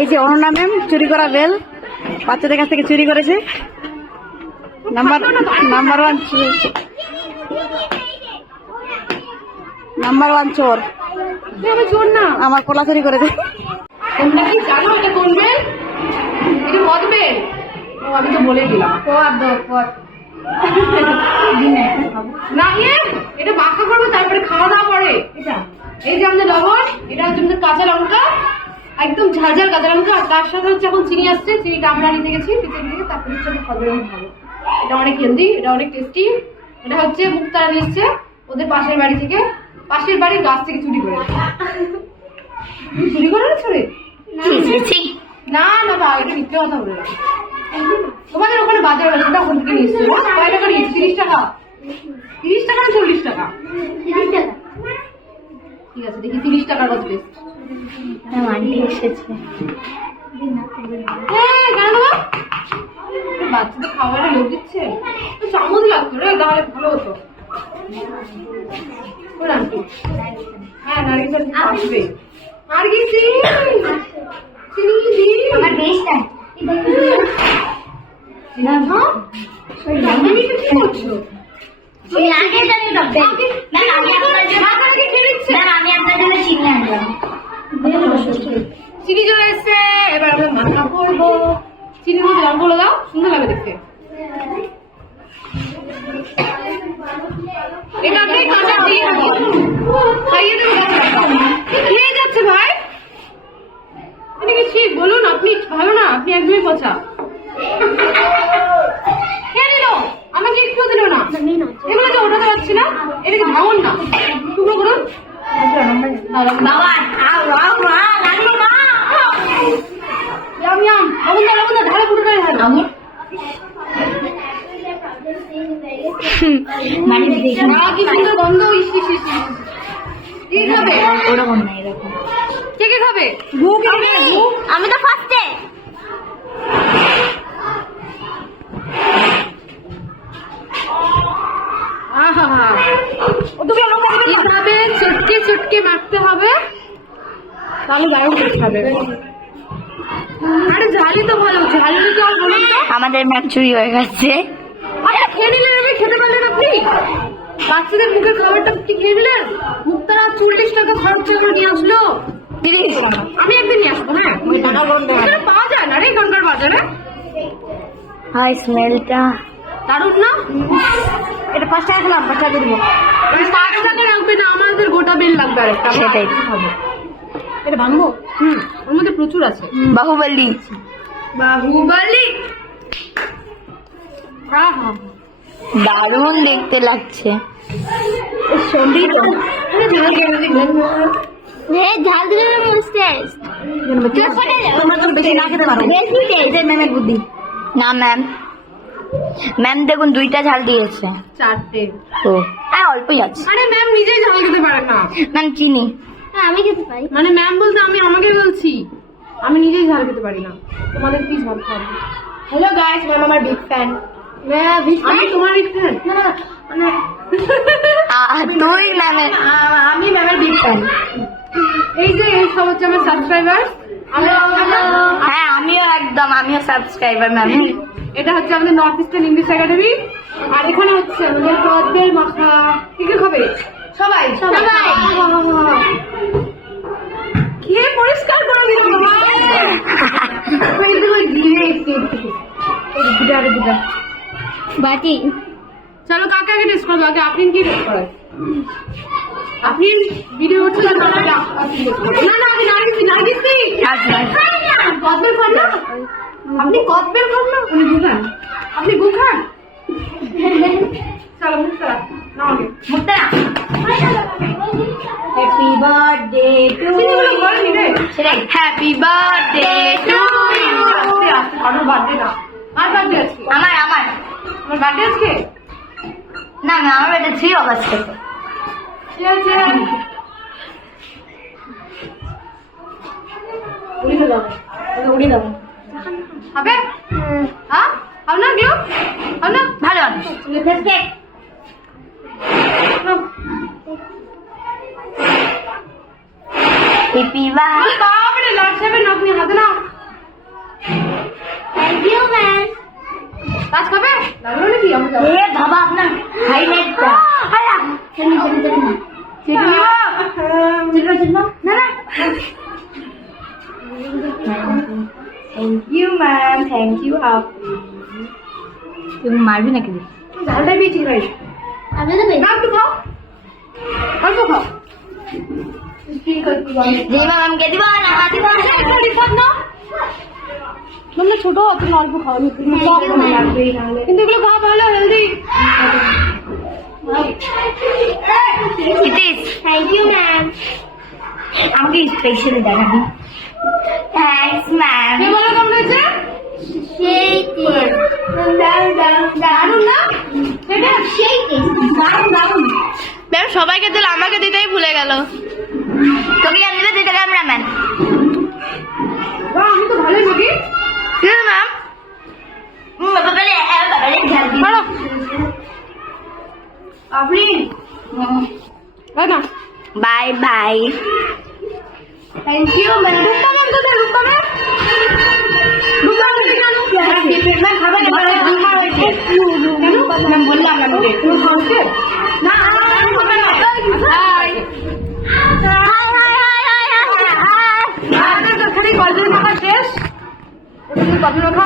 এই যে অনন্যা ম্যাম চুরি করা বেল বাচ্চাদের কাছ থেকে চুরি করেছে। নাম্বার ওয়ান চোর। চোর না, আমার কলা চুরি করেছে। তোমরা কি জানো এটা কোন বেল? এটা কত বেল? ও আমি তো বলে দিলাম। না এটা মাখা করবো, তারপরে খাওয়া দাওয়া পরে। এটা এই যে আমাদের লবণ, এটা হচ্ছে আমাদের কাঁচা লঙ্কা, একদম ঝাল ঝাল কাঁচা লঙ্কা, আর তার সাথে হচ্ছে এখন চিনি আসছে, চিনিটা আমরা নিতে গেছি পিছন থেকে, তারপরে হচ্ছে আমি খাবার খাবো। এটা অনেক হেলদি, এটা অনেক টেস্টি। এটা হচ্ছে মুক্তারা নিচ্ছে ওদের পাশের বাড়ি থেকে, পাশের বাড়ির গাছ থেকে চুরি করে। চুরি করে রে? না না না, এটা মিথ্যে কথা বলে। তোমাদের ওখানে বাজার আছে, ওটা ওখান থেকে নিচ্ছে। কয় টাকা নিয়েছে? 30 টাকা। 30 টাকা না 40 টাকা? 30 টাকা। ঠিক আছে, দেখি 30 টাকার কত বেস্ট। বাচ্চাদের খাবারে লোক দিচ্ছে, চামচ লাগতো রে, তাহলে ভালো হতো। হ্যাঁ নারকেল আসবে। আর কি আমার বেশটা চিনি চলে এসছে। এবার আমরা মাথা করবো। চিনির মধ্যে রং করে দাও, সুন্দর লাগে দেখতে। এটা আপনি কাঁচা দিয়ে খাইয়ে দেবেন। খেয়ে যাচ্ছে ভাই, এটা কি ঠিক বলুন? আপনি ভালো না, আপনি একদমই পচা। খেয়ে নিল, আমাকে একটু দিল না। এগুলো যে ওঠাতে পারছি না, এটা কি ভাঙন না? টুকরো করুন। ধারে পুরোটাই কি সুন্দর গন্ধ। কে কে খাবে? আমি তো ফার্স্টে। এইভাবে চটকে চটকে মাখতে হবে, তাহলে দারুণ টেস্ট হবে। আরে ঝালই তো ভালো, ঝালই তো আর বলুন তো। আমাদের ম্যাম চুরি হয়ে গেছে। আরে খেয়ে নিলেন, আমি খেতে পারলেন আপনি? বাচ্চাদের মুখের খাবারটা কি খেয়ে নিলেন? মুক্তারা 40 টাকা খরচ করে নিয়ে আসলো। আমি একদিন নিয়ে আসবো। হ্যাঁ, এখানে পাওয়া যায় না রে এখানকার বাজারে। হাই স্মেলটা দারুণ না? এটা 5 টাকা খেলাম, 5 টাকা দিয়ে দেবো। 5 টাকা লাগবে না, আমাদের গোটা বেল লাগবে। আর একটা সেটাই হবে। এটা ভাঙবো? ওর মধ্যে প্রচুর আছে। বাহুবলী। হ্যাঁ হ্যাঁ, দারুণ দেখতে লাগছে। ঝাল দিলে বেশি না খেতে পারো। ম্যামের বুদ্ধি না ম্যাম, ম্যাম দেখুন 2টা ঝাল দিয়েছে। 4টে। ও হ্যাঁ, অল্পই আছে। আরে ম্যাম নিজেই ঝাল খেতে পারে না। ম্যাম চিনি। আমি খেতে পারি। মানে ম্যাম বলতে আমি আমাকে বলছি, আমি নিজেই ঝাল খেতে পারি না। তোমাদের কি ঝাল খাবো? হ্যালো গাইস, ম্যাম আমার বিগ ফ্যান। আমি তোমার বিগ ফ্যান না, মানে তুই ম্যামের। আমি ম্যামের বিগ ফ্যান। এই যে এই সব হচ্ছে আমার সাবস্ক্রাইবার। হ্যাঁ আমিও একদম, আমিও সাবস্ক্রাইবার ম্যাম। এটা হচ্ছে আমাদের নর্থ ইস্টার্ন ইংলিশ একাডেমি। আর এখানে হচ্ছে আমাদের কদবেল মাখা। কি কি খাবে? সবাই খেয়ে পরিষ্কার করে দিলাম। বাটি চলো কাকে আগে টেস্ট করবো? আগে আপনি কি টেস্ট করেন? আপনি ভিডিও করছেন না? না আমি কদবেল খান না? আপনি কদবেল খান না? উনি গুখান। আপনি গুখান? চলো মুক্তারা নাও আগে। মুক্তারা happy birthday to happy birthday to you. আমার বার্থডে না, আর বার্থডে আজকে। আমার বার্থডে আজকে না না, আমার বার্থডে 3 অগস্ট থেকে। ঠিক আছে, উড়ি দাও। হবে? হ্যাঁ হবে না? কেউ হবে না? ভালো। বাপরে লাট খাবেন আপনি, হাতে না thank you ma'am, thank you আপ। তুমি মারবি নাকি? ঝালটাই পেয়েছি ভাই। আমি তো না একটু খাও, অল্প খাও। রিমা ম্যামকে দিব না, দিব না। তোমরা ছোট তুমি অল্প খাও, কিন্তু এগুলো খাওয়া ভালো, হেলদি। Thank you ma'am. আমাকে স্পেশালি দেখাবি। Thanks ma'am. কে বলো কেমন হয়েছে? সেই দারুণ না? সেটা সেই দারুণ। ম্যাম সবাইকে দিল, আমাকে দিতেই ভুলে গেল। তোকে কেন দিলে? দিতে ক্যামেরাম্যান। বাহ, আমি তো ভালোই বলি। ম্যাম আপনি না, bye bye. Thank you ma'am. Rupa ma'am কোথায়? রূপা ম্যাম, রূপা ম্যাম খাবার হয়েছে কেন ম্যাম? বললাম আমি তুমি খাওয়াচ্ছে না। খালি কলজের মাখা শেষ, কলজের মাখা